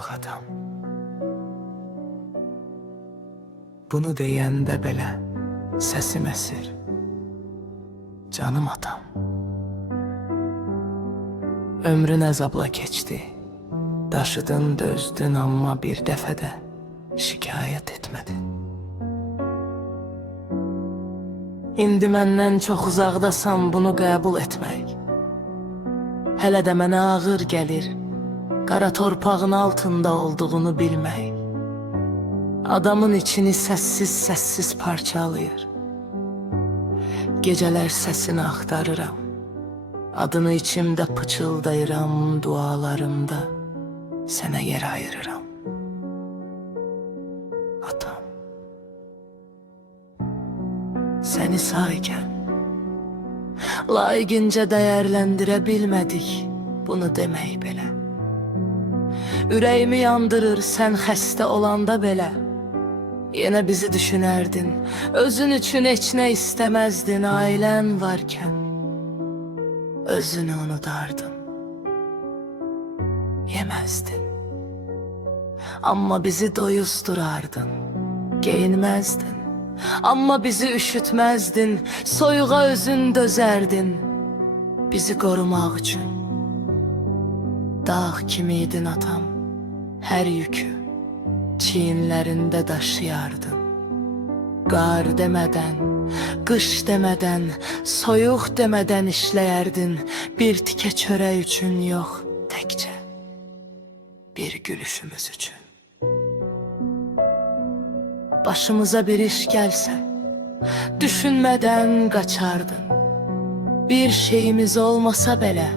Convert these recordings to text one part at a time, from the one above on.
Bak atam, bunu deyəndə belə səsim əsir. Canım atam, ömrün əzabla keçdi. Daşıdın, dözdün, amma bir dəfə də şikayət etmədin. İndi məndən çox uzaqdasan, bunu qəbul etmək. Hələ də mənə ağır gəlir, qara torpağın altında olduğunu bilmək. Adamın içini səssiz parçalayır. Gecələr səsini axtarıram. Adını içimdə pıçıldayıram, dualarımda sənə yer ayırıram. Atam, səni sağkən layiqincə dəyərləndirə bilmədik, bunu demək belə. Ürəyimi yandırır sən xəstə olanda belə. Yenə bizi düşünərdin, özün üçün heç nə istəməzdin, ailən varkən özünü unudardın, yeməzdin. Amma bizi doyuzdurardın, geyinməzdin. Amma bizi üşütməzdin, soyuğa özün dözərdin. Bizi qorumaq üçün dağ kimiydin atam, hər yükü çiyinlərində daşıyardın. Qar demədən, qış demədən, soyuq demədən işləyərdin. Bir tikə çörək üçün yox, təkcə bir gülüşümüz üçün. Başımıza bir iş gəlsə, düşünmədən qaçardın. Bir şeyimiz olmasa belə,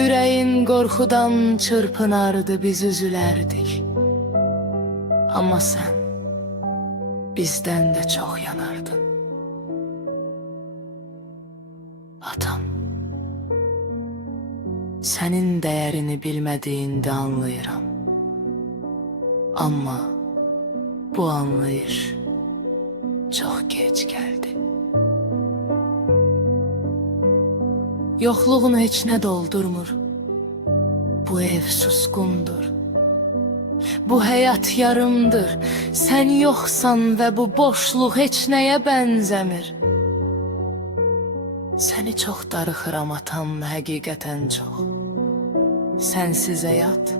ürəyin qorxudan çırpınardı, biz üzülərdik. Amma sən bizdən də çox yanardın. Atam, sənin dəyərini bilmədiyində anlayıram. Amma bu anlayış çox gec gəldi. Yoxluğunu heç nə doldurmur. Bu ev susqundur. Bu həyat yarımdır. Sən yoxsan və bu boşluq heç nəyə bənzəmir. Səni çox darıxıram atam, həqiqətən çox. Sənsiz həyat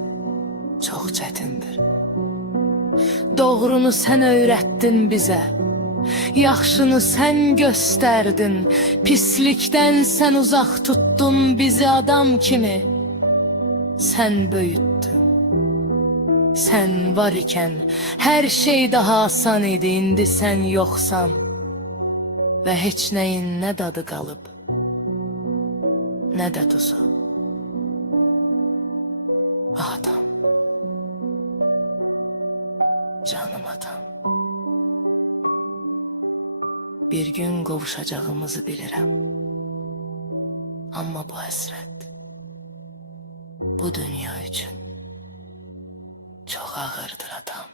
çox çətindir. Doğrunu sən öyrətdin bizə, yaxşını sən göstərdin, pislikdən sən uzaq tutdun bizi adam kimi. Sən böyütdün. Sən var ikən hər şey daha asan idi, indi sən yoxsan və heç nəyin nə dadı qalıb, nə də duzu. Atam, canım atam, bir gün qovuşacağımızı bilirəm. Amma bu həsrət, bu dünya üçün çox ağırdır atam.